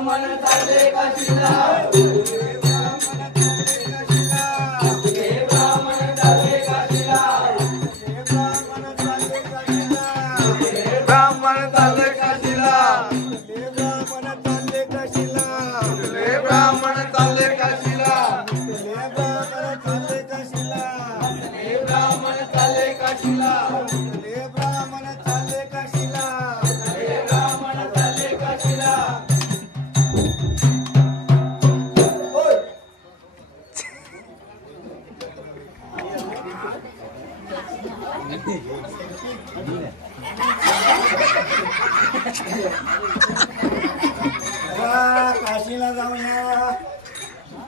ब्राह्मण चालले काशीला काशीला जाऊया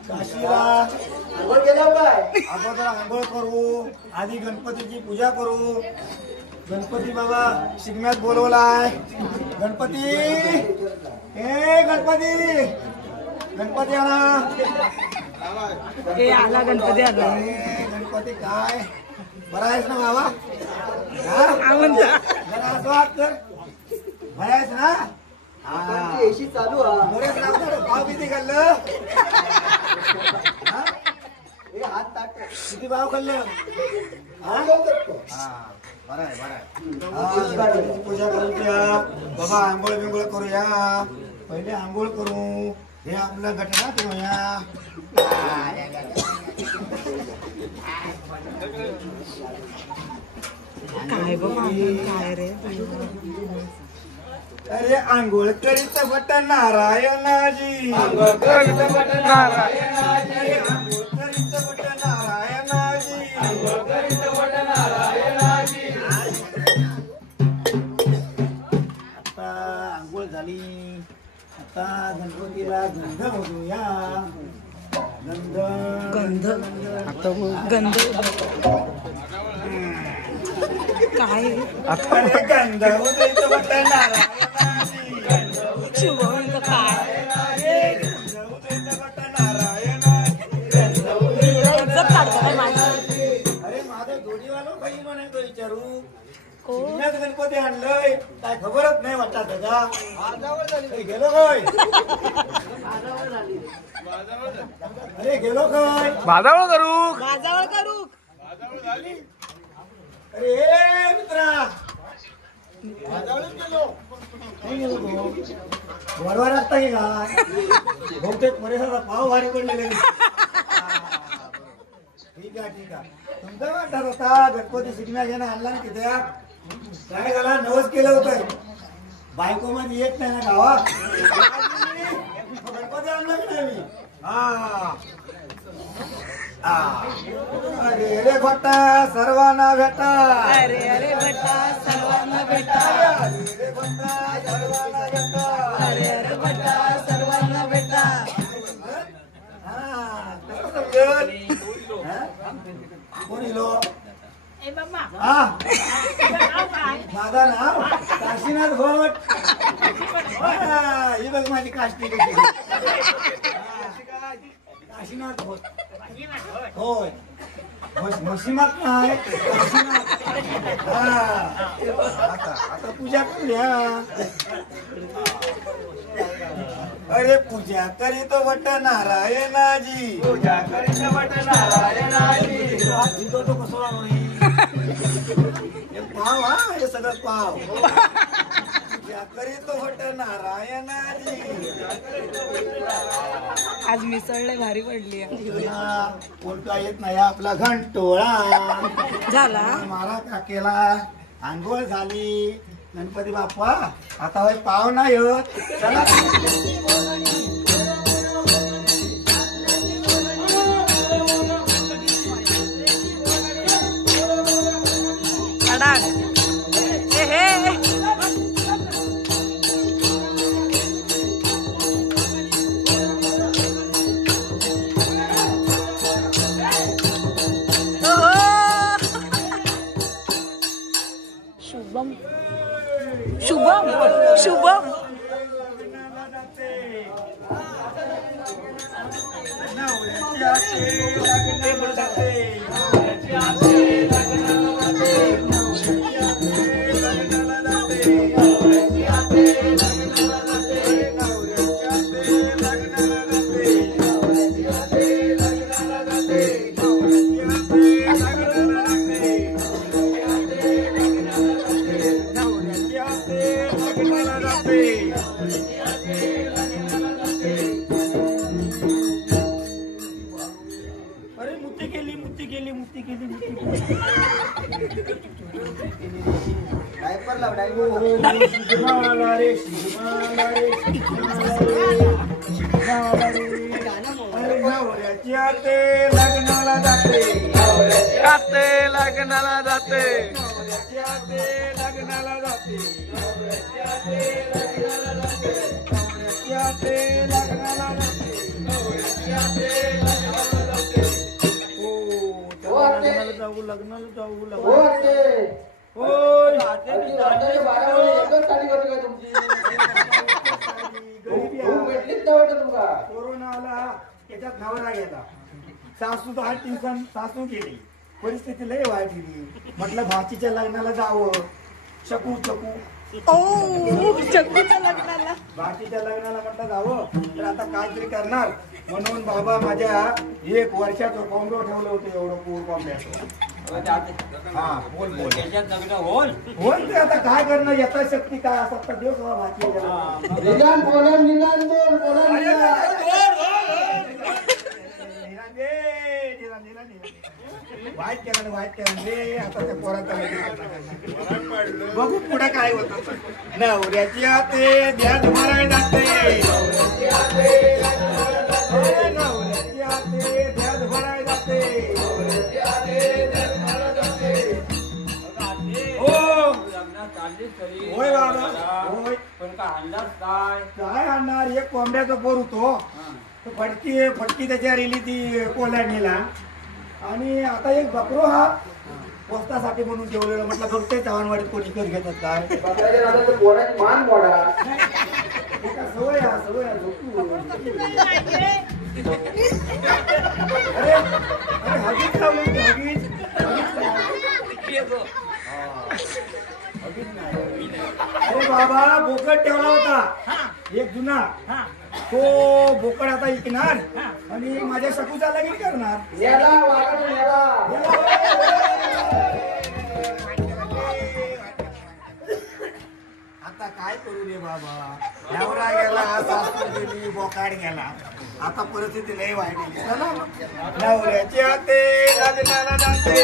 काशीला आंघोळ केल्यावर काय अगोदर आंघोळ करू आधी गणपतीची पूजा करू गणपती बाबा शिगम्यात बोलवलाय गणपती ए गणपती गणपती आला गणपती आला गणपती काय बरा आहेस ना बाबा जरा कर बरा आहेस ना एसी चालू भाव किती खाल्लं हात ताट किती भाव खाल्लं बरं आहे पूजा करून या बाबा आंघोळ बिंघोळ करूया पहिले आंघोळ करू हे आपलं गटरा ठेवूया काय काय रे अरे आंघोळ करीत बट नारायणाजी आंघोळ करीत बट नारायणाजी आंघोळ करीत बट नारायणाजी आंघोळ करीत बट नारायणाजी आता आंघोळ झाली आता गणपतीला गंध बघूया गंध गंध गंध काय अरे गंध करीत बट नारायणाजी शुभम काय अरे माझं जोडीवालो काही म्हणायचं विचारू पुण्यात गणपती आणलंय काय खबरच नाही वाटत का गेलो काय अरे गेलो काय भाजावळ करू अरे मित्रा बरोबर असता की काय बहुतेक परिसराला पाव भारी पडलेले ठीक आहे तुमचा वाटत होता गणपती शिकण्या घेणं आणला ना किती काय झाला नवस केलं होतं बायको मध्ये येत नाही ना गावात गणपती आणला की नाही मी अरे रे भट्टा सर्वांना भेटा अरे अरे भट्टा सर्वांना भेटा अरे रे भट्टा सर्वांना भेटा अरे अरे भट्टा सर्वांना भेटा कोण इलो माझा नाव काशीनाथ भट ही बघ माझी काष्टी काशीनाथ भट होय म्हशीमात नाही आता पूजा करूया अरे पूजा करीत वट नारायणाजी पूजा करीत वट नारायणाजी तो कसं पाव हे सगळं पाव पूजा करीत वट नारायणाजी आज मिसळले भारी पडली कोणता येत नाही आपला घंटोळा झाला मारा काकेला आंघोळ झाली गणपती बाप्पा आता होय पाव नाही होत चला शुभम शुभम शुभम लग्नाला जाते अरे मुक्ती केली मुक्ती केली मुक्ती केली मुक्ती केली डायपर लाव शिगमाला रे शिगमाला रे शिगमाला रे अरे नवऱ्याची आते लग्नाला जाते जाते लग्नाला जाते नवऱ्याची आते लग्नाला जाते नवऱ्याची आते लग्नाला जाते हो लग्नाला जाऊ लग्नाला जाऊ लग्नाला होय कोरोना आला त्याच्यात नवरा गेला सासू 8 दिवसां सासू गेली परिस्थिती लय वाईट गेली म्हटलं भाचीच्या लग्नाला जावं शकू चक्कूच्या लग्नाला भाचीच्या लग्नाला म्हटलं जावं तर आता काहीतरी करणार म्हणून बाबा माझ्या 1 वर्षाचं कोंबडं ठेवलं होतं एवढं पूर कोंबड्याचं हा बोल बोल ते आता काय करणं यथाशक्ती काय असतात तर देव सगळं भाची वाईट केलं रे आता त्या पोराचा बघू पुढे काय होत नवऱ्याची आते ध्यान भराय जाते नवऱ्याची आते ध्यान भराय जाते होय बाबा होय काय आणणार एक कोंबड्याचा पोर होतो फटकी त्याच्या रेली ती कोल्हाडणीला आणि आता एक बकरो हा पोस्तासाठी म्हणून ठेवलेलं म्हटलं बघते चव्हाणवाडीत कोणी कर घेतात काय सवय अरे हगीच लावली हगीच अरे बाबा बोकड ठेवला होता एक जुना तो बोकड आता ऐकणार आणि माझ्या शकूचा लगीन करणार आता काय करू रे बाबा नवरा गेला सासू गेली बोकाड गेला आता परिस्थिती लय वाईट नवऱ्याची आते लग्नाला जाते